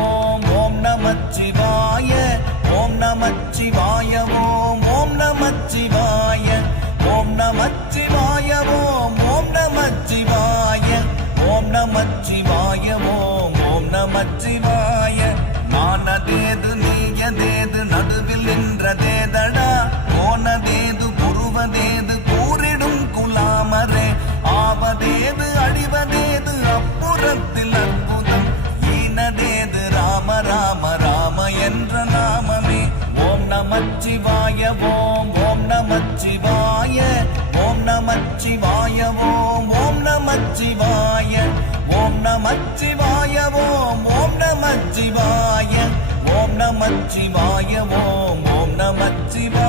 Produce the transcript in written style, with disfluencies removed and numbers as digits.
ஓம் ஓம் நமச்சிவாய ஓம் நமச்சிவாய ஓம் ஓம் நமச்சிவாய ஓம் நமச்சிவாய ஓம் ஓம் நமச்சிவாய ஓம் நமச்சிவாய ஓம் ஓம் நமச்சிவாய நானதேது நீயதேது நடுவில் நின்றதேதடா போனதேது புருவதேது கூறிடும் குலாமரே ஆவதேது அழிவதேது அப்புறத்தில் அற்புதம் ஈனதேது ராம ராம ராம என்ற நாமமே ஓம் நமச்சிவாய ஓம் ஓம் நமச்சிவாய ஓம் நமச்சிவாய ஓம் ஓம் நமச்சிவாய ஓம் நமச்சிவாய ஓம் ஓம் நமச்சிவாய ஓம் நமச்சிவாய ஓம் ஓம் நமச்சிவாய